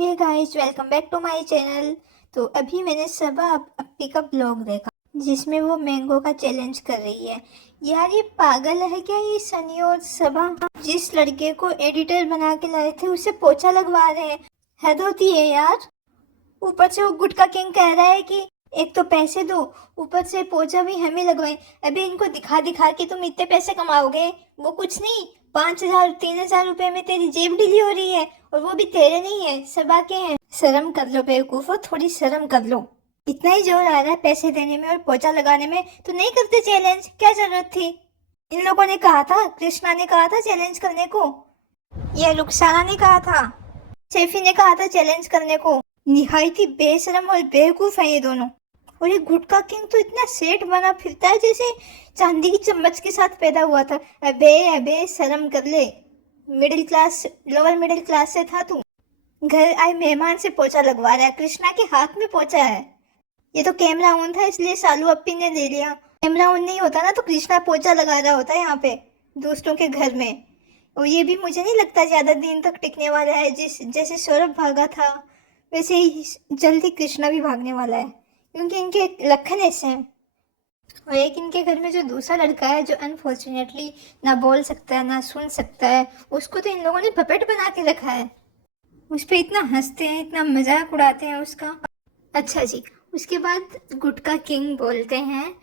Hey guys, welcome back to my channel. तो अभी मैंने सबा अप्पी का ब्लॉग देखा जिसमें वो मैंगो का चैलेंज कर रही है। यार ये पागल है क्या, ये सनी और सबा जिस लड़के को एडिटर बना के लाए थे उसे पोछा लगवा रहे हैं। हद होती है यार। ऊपर से वो गुटका किंग कह रहा है कि एक तो पैसे दो, ऊपर से पोछा भी हमें लगवाए। अभी इनको दिखा दिखा के तुम इतने पैसे कमाओगे, वो कुछ नहीं। 5,000 3,000 रुपए में तेरी जेब ढीली हो रही है, और वो भी तेरे नहीं है, सबा के हैं। शर्म कर लो बेवकूफो, थोड़ी शर्म कर लो। इतना ही जोर आ रहा है पैसे देने में और पोछा लगाने में तो नहीं करते चैलेंज, क्या जरूरत थी। इन लोगों ने कहा था, कृष्णा ने कहा था चैलेंज करने को, या रुखसाना ने कहा था, सैफी ने कहा था चैलेंज करने को। निहायत ही बेशरम और बेवकूफ है ये दोनों। और ये गुटका किंग तो इतना सेठ बना फिरता है जैसे चांदी की चम्मच के साथ पैदा हुआ था। अबे अबे शर्म कर ले। Middle class, lower middle class से था तू, घर आए मेहमान से पोछा लगवा रहा है। कृष्णा के हाथ में पोछा है। ये तो कैमरा ऑन था इसलिए सालू अप्पी ने ले लिया। कैमरा ऑन नहीं होता ना तो कृष्णा पोछा लगा रहा होता है यहाँ पे दोस्तों के घर में। और ये भी मुझे नहीं लगता ज्यादा दिन तक टिकने वाला है। जैसे सौरभ भागा था वैसे ही जल्दी कृष्णा भी भागने वाला है, क्योंकि इनके लक्षण ऐसे हैं। और एक इनके घर में जो दूसरा लड़का है जो अनफॉर्चुनेटली ना बोल सकता है ना सुन सकता है, उसको तो इन लोगों ने पपेट बना के रखा है। उस पर इतना हंसते हैं, इतना मजाक उड़ाते हैं उसका। अच्छा जी, उसके बाद गुटका किंग बोलते हैं,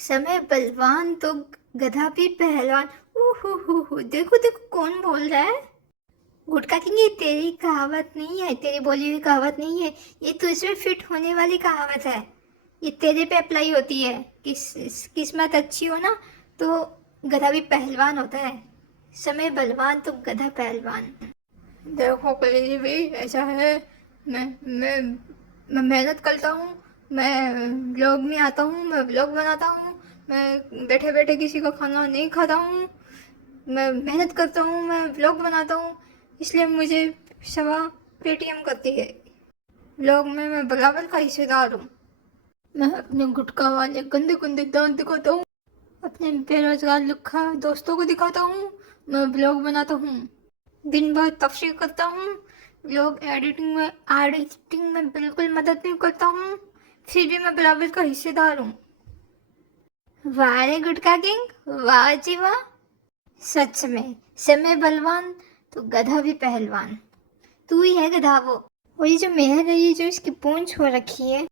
समय बलवान तो गधा भी पहलवान। हु देखो देखो कौन बोल रहा है। गुटका किंग, ये तेरी कहावत नहीं है, तेरी बोली हुई कहावत नहीं है, ये तो इसमें फिट होने वाली कहावत है। ये तेरे पे अप्लाई होती है। किस्मत अच्छी हो ना तो गधा भी पहलवान होता है। समय बलवान तो गधा पहलवान। देखो कलेजी भाई, ऐसा है, मैं मेहनत करता हूँ, मैं ब्लॉग में आता हूँ, मैं ब्लॉग बनाता हूँ, मैं बैठे बैठे किसी का खाना नहीं खाता हूँ, मैं मेहनत करता हूँ, मैं ब्लॉग बनाता हूँ, इसलिए मुझे सवा पेटीएम करती है। ब्लॉग में मैं बराबर का हिस्सेदार हूँ। मैं अपने गुटखा वाले गंदे गंदे दांत दिखाता हूँ, अपने बेरोजगार लुक्खा दोस्तों को दिखाता हूँ, मैं ब्लॉग बनाता हूँ, दिन भर तफरीह करता हूँ, लोग एडिटिंग में बिल्कुल मदद नहीं करता हूँ, फिर भी मैं बराबर का हिस्सेदार हूँ। वाह रे गुटका किंग, वाह जी वाह। सच में समय बलवान तो गधा भी पहलवान। तू ही है गधा वो। और ये जो मेहर है, ये जो इसकी पूंछ हो रखी है,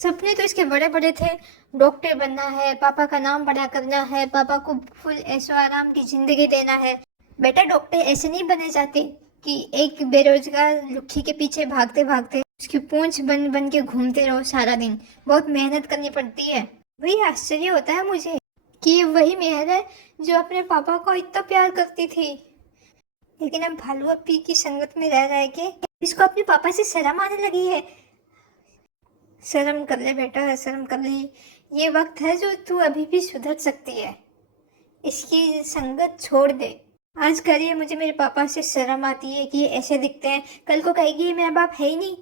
सपने तो इसके बड़े बड़े थे। डॉक्टर बनना है, पापा का नाम बड़ा करना है, पापा को फुल ऐशो आराम की जिंदगी देना है। बेटा डॉक्टर ऐसे नहीं बने जाते कि एक बेरोजगार लुक्खी के पीछे भागते भागते उसकी पूंछ बन बन के घूमते रहो सारा दिन। बहुत मेहनत करनी पड़ती है। वही आश्चर्य होता है मुझे कि ये वही मेहर है जो अपने पापा को इतना प्यार करती थी, लेकिन अब भालू अप्पी की संगत में रह रहा है कि इसको अपने पापा से शर्म आने लगी है। शर्म कर ले बेटा, शर्म कर ले। ये वक्त है जो तू अभी भी सुधर सकती है। इसकी संगत छोड़ दे। आज करिए मुझे मेरे पापा से शर्म आती है कि ये ऐसे दिखते हैं, कल को कहेगी ये मेरा बाप है ही नहीं।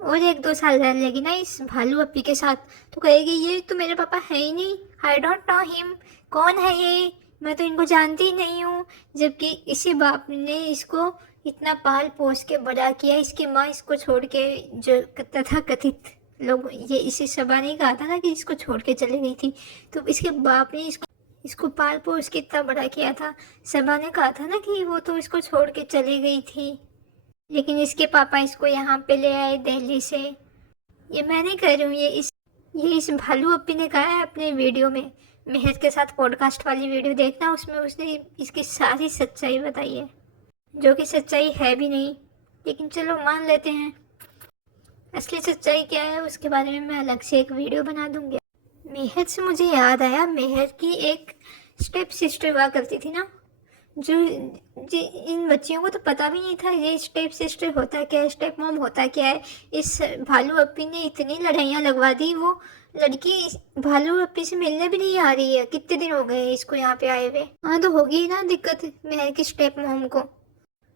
और 1-2 साल रह लेगी ना इस भालू अप्पी के साथ तो कहेगी ये तो मेरे पापा है ही नहीं, आई डोंट नो हिम, कौन है ये, मैं तो इनको जानती ही नहीं हूँ। जबकि इसी बाप ने इसको इतना पाल पोस के बड़ा किया। इसकी माँ इसको छोड़ के, जो तथा कथित लोग, ये इसी सबा ने कहा था ना कि इसको छोड़ के चली गई थी, तो इसके बाप ने इसको पाल पोस के इतना बड़ा किया था। सबा ने कहा था ना कि वो तो इसको छोड़ के चली गई थी, लेकिन इसके पापा इसको यहाँ पे ले आए दिल्ली से। ये मैं नहीं कह रही हूँ, ये इस भालू अप्पी ने कहा है अपने वीडियो में। मेहर के साथ पॉडकास्ट वाली वीडियो देखना, उसमें उसने इसकी सारी सच्चाई बताई है, जो कि सच्चाई है भी नहीं, लेकिन चलो मान लेते हैं। असली सच्चाई क्या है उसके बारे में मैं अलग से एक वीडियो बना दूंगी। मेहर से मुझे याद आया, मेहर की एक स्टेप सिस्टर हुआ करती थी ना, जो इन बच्चियों को तो पता भी नहीं था ये स्टेप सिस्टर होता है क्या है, स्टेप मॉम होता क्या है। इस भालू अप्पी ने इतनी लड़ाइयाँ लगवा दी, वो लड़की भालू अप्पी से मिलने भी नहीं आ रही है। कितने दिन हो गए इसको यहाँ पे आए हुए। हाँ तो होगी ही ना दिक्कत मेहर की स्टेप मॉम को।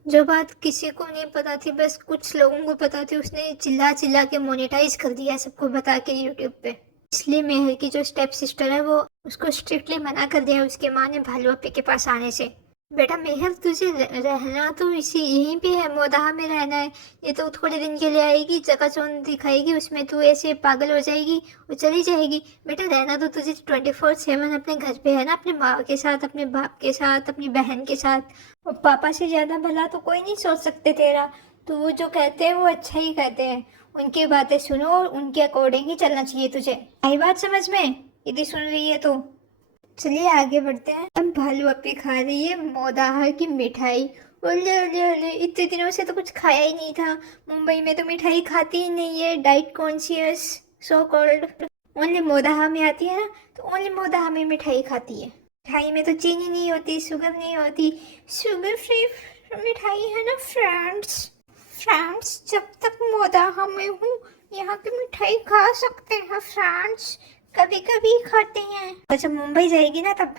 जो बात किसी को नहीं पता थी, बस कुछ लोगों को पता थी, उसने चिल्ला चिल्ला के मोनेटाइज कर दिया सबको बता के यूट्यूब पे। इसलिए मेहर की जो स्टेप सिस्टर है वो उसको स्ट्रिक्टली मना कर दिया उसके माँ ने भालू अप्पी के पास आने से। बेटा मेहर, तुझे रहना तो इसी यहीं पे है, मोदाहा में रहना है। ये तो थोड़े दिन के लिए आएगी, चकाचौंध दिखाएगी, उसमें तू ऐसे पागल हो जाएगी और चली जाएगी। बेटा रहना तो तुझे 24/7 अपने घर पे है ना, अपने माँ के साथ, अपने बाप के साथ, अपनी बहन के साथ। और पापा से ज़्यादा भला तो कोई नहीं सोच सकते तेरा। तो वो जो कहते हैं वो अच्छा ही कहते हैं, उनकी बातें सुनो और उनके अकॉर्डिंग ही चलना चाहिए तुझे। आई बात समझ में, यदि सुन रही है तो? चलिए आगे बढ़ते हैं। अब भालू अपी खा रही है मोदाहा की मिठाई। ओले ओले ओले, इतने दिनों से तो कुछ खाया ही नहीं था। मुंबई में तो मिठाई खाती ही नहीं है, diet conscious so called. Only मोदाहा में आती है ना, तो ओनली मोदाहा में मिठाई खाती है। मिठाई में तो चीनी नहीं होती, शुगर नहीं होती, शुगर फ्री मिठाई है ना फ्रेंड्स। फ्रेंड्स जब तक मोदाहा में हूँ यहाँ की मिठाई खा सकते हैं फ्रेंड्स, कभी कभी खाते हैं। और जब मुंबई जाएगी ना तब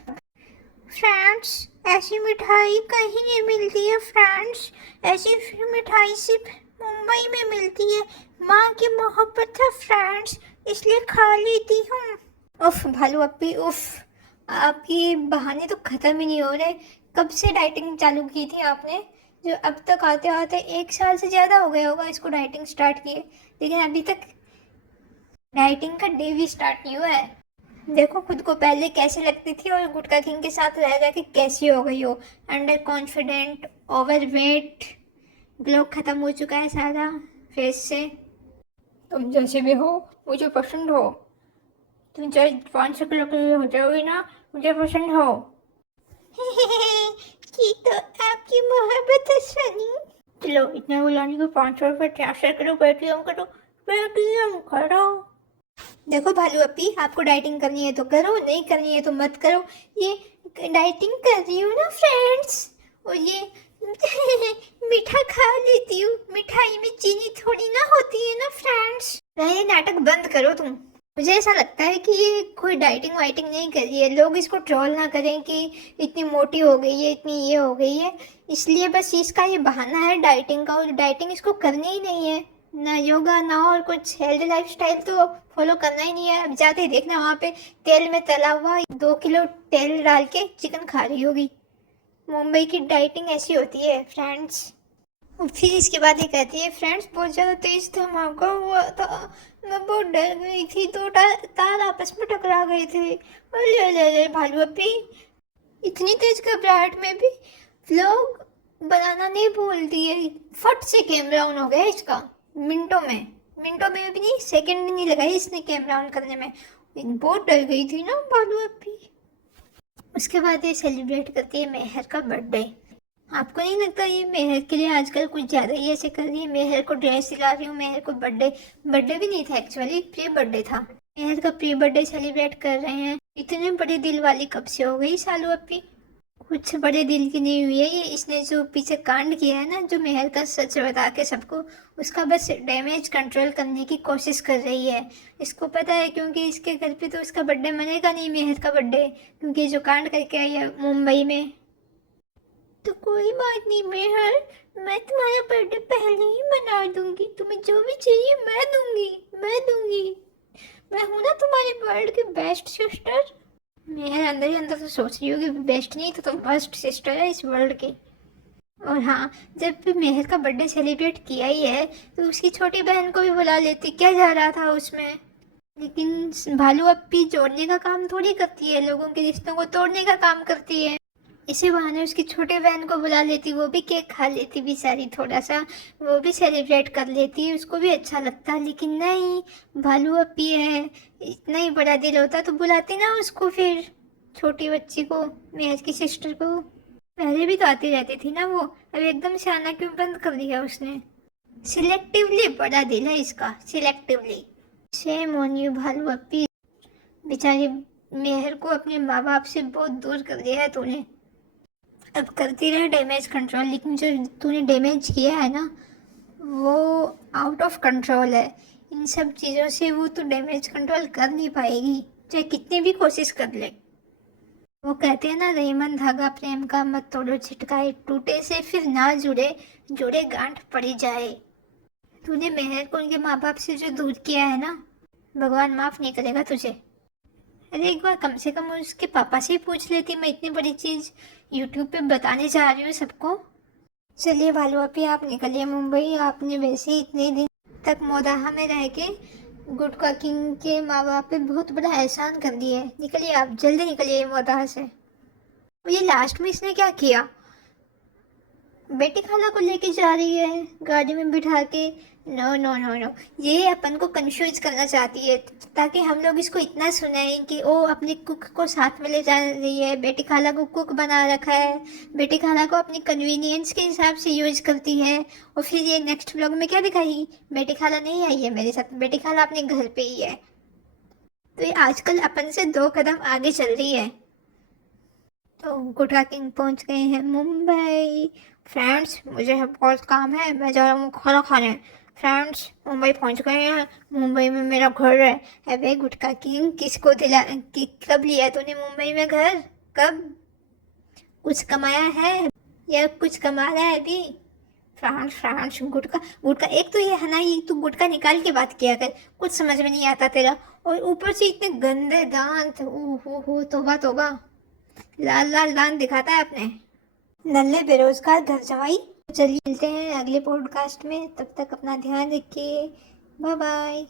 फ्रेंड्स ऐसी मिठाई कहीं नहीं मिलती है फ्रेंड्स, ऐसी मिठाई सिर्फ मुंबई में मिलती है। माँ की मोहब्बत है फ्रेंड्स, इसलिए खा लेती हूँ। उफ भालू अप्पी उफ, आपकी बहाने तो खत्म ही नहीं हो रहे। कब से डाइटिंग चालू की थी आपने? जो अब तक आते आते 1 साल से ज़्यादा हो गया होगा इसको डाइटिंग स्टार्ट किए, लेकिन अभी तक डाइटिंग का डे भी स्टार्ट नहीं हुआ है। देखो खुद को पहले कैसे लगती थी और गुटखा किंग के साथ रह रह के कैसी हो गई हो। अंडर कॉन्फिडेंट, ओवरवेट, ग्लो खत्म हो चुका है सारा फेस से। तुम जैसे भी हो मुझे पसंद हो, तुम चाहे 500 किलो की हो जाओगी ना, मुझे पसंद हो। ये तो आपकी मोहब्बत है सनी। चलो इतना बुलाने को 500 रुपये ट्रांसफर करो, पेटीएम करो, पेटीएम करो। देखो भालू अपी, आपको डाइटिंग करनी है तो करो, नहीं करनी है तो मत करो। ये डाइटिंग कर रही हूँ ना फ्रेंड्स, और ये मीठा खा लेती हूँ, मिठाई में चीनी थोड़ी ना होती है ना फ्रेंड्स। ये नाटक बंद करो तुम। मुझे ऐसा लगता है कि ये कोई डाइटिंग वाइटिंग नहीं कर रही है, लोग इसको ट्रोल ना करें कि इतनी मोटी हो गई है, इतनी ये हो गई है, इसलिए बस इसका ये बहाना है डाइटिंग का। और डाइटिंग इसको करनी ही नहीं है, ना योगा ना और कुछ हेल्दी लाइफस्टाइल तो फॉलो करना ही नहीं है। अब जाते ही देखना वहाँ पे तेल में तला हुआ 2 किलो तेल डाल के चिकन खा रही होगी। मुंबई की डाइटिंग ऐसी होती है फ्रेंड्स। फिर इसके बाद ये कहती है फ्रेंड्स बहुत ज़्यादा तेज धमाका हुआ था, मैं बहुत डर गई थी, दो तार आपस में टकरा गए थे। अरे अरे अरे भालू अपी, इतनी तेज घबराहट में भी व्लॉग बनाना नहीं भूलती है। फट से कैमरा ऑन हो गया इसका, मिनटों में, मिनटों में भी नहीं, सेकंड भी नहीं लगाई इसने कैमरा ऑन करने में। बहुत डर गई थी ना भालू अपी। उसके बाद ये सेलिब्रेट करती है मेहर का बर्थडे। आपको नहीं लगता ये मेहर के लिए आजकल कुछ ज़्यादा ही ऐसे कर रही है? मेहर को ड्रेस दिला रही हूँ, मेहर को बर्थडे भी नहीं था एक्चुअली, प्री बर्थडे था। मेहर का प्री बर्थडे सेलिब्रेट कर रहे हैं। इतने बड़े दिल वाली कब से हो गई सालू अपी? कुछ बड़े दिल की नहीं हुई है ये। इसने जो पीछे कांड किया है ना, जो मेहर का सच बता के सबको, उसका बस डैमेज कंट्रोल करने की कोशिश कर रही है। इसको पता है क्योंकि इसके घर पे तो उसका बर्थडे मनेगा नहीं, मेहर का बर्थडे, क्योंकि जो कांड करके आई है मुंबई में। तो कोई बात नहीं मेहर, मैं तुम्हारा बर्थडे पहले ही मना दूंगी, तुम्हें जो भी चाहिए मैं दूंगी, मैं दूंगी। मैं हूं ना तुम्हारी वर्ल्ड की बेस्ट सिस्टर। मेहर अंदर ही अंदर तो सोच रही होगी बेस्ट नहीं तो फर्स्ट सिस्टर है इस वर्ल्ड की। और हाँ, जब भी मेहर का बर्थडे सेलिब्रेट किया ही है तो उसकी छोटी बहन को भी बुला लेती, क्या जा रहा था उसमें। लेकिन भालू अपी जोड़ने का काम थोड़ी करती है, लोगों के रिश्तों को तोड़ने का काम करती है। इसी बहाने उसकी छोटी बहन को बुला लेती, वो भी केक खा लेती बेचारी, थोड़ा सा वो भी सेलिब्रेट कर लेती, उसको भी अच्छा लगता। लेकिन नहीं, भालू अपी है, इतना ही बड़ा दिल होता तो बुलाती ना उसको, फिर छोटी बच्ची को, मेहर की सिस्टर को। पहले भी तो आती रहती थी ना वो, अब एकदम से आना क्यों बंद कर दिया उसने? सिलेक्टिवली बड़ा दिल है इसका, सिलेक्टिवली। शेम ऑन यू भालू अपी, बेचारी मेहर को अपने माँ बाप से बहुत दूर कर दिया है तूने। अब करती रहे डैमेज कंट्रोल, लेकिन जो तूने डैमेज किया है ना वो आउट ऑफ कंट्रोल है। इन सब चीज़ों से वो तो डैमेज कंट्रोल कर नहीं पाएगी, चाहे कितनी भी कोशिश कर ले। वो कहते हैं ना, रहीमन धागा प्रेम का मत तोड़ो छिटकाए, टूटे से फिर ना जुड़े, जुड़े गांठ पड़ी जाए। तूने मेहर को उनके माँ बाप से जो दूर किया है ना, भगवान माफ़ नहीं करेगा तुझे। अरे एक बार कम से कम उसके पापा से ही पूछ लेती, मैं इतनी बड़ी चीज़ यूट्यूब पे बताने जा रही हूँ सबको। चलिए भालू आपी, आप निकलिए मुंबई। आपने वैसे ही इतने दिन तक मोदाहा में रह के गुटका किंग के माँ बाप पे बहुत बड़ा एहसान कर दिया है। निकलिए आप, जल्दी निकलिए मोदाहा से। और ये लास्ट में इसने क्या किया? बेटी खाला को लेके जा रही है गाड़ी में बिठा के। नो नो नो नो, ये अपन को कंफ्यूज करना चाहती है ताकि हम लोग इसको इतना सुनाएं कि वो अपनी कुक को साथ में ले जा रही है, बेटी खाला को कुक बना रखा है, बेटी खाला को अपनी कन्वीनियंस के हिसाब से यूज करती है। और फिर ये नेक्स्ट व्लॉग में क्या दिखाएगी? बेटी खाला नहीं आई है मेरे साथ, बेटी खाला अपने घर पे ही है। तो ये आजकल अपन से 2 कदम आगे चल रही है। तो गुटका किंग पहुंच गए हैं मुंबई। फ्रेंड्स, मुझे बहुत काम है, मैं जा रहा हूँ खाना खाने। फ्रेंड्स, मुंबई पहुंच गए हैं। मुंबई में मेरा घर है। अबे गुटका किंग, किसको कब लिया तूने मुंबई में घर? कब? कुछ कमाया है या कुछ कमा रहा है अभी? फ्रेंड्स फ्रेंड्स, गुटका गुटका, एक तो ये है ना, ये तू गुटका निकाल के बात किया कर, कुछ समझ में नहीं आता तेरा। और ऊपर से इतने गंदे दांत, ओह हो, तोबा तोबा, लाल लाल दांत दिखाता है अपने। नल्ले बेरोजगार घर जमाई। चलिए मिलते हैं अगले पॉडकास्ट में, तब तक अपना ध्यान रखिए। Bye bye.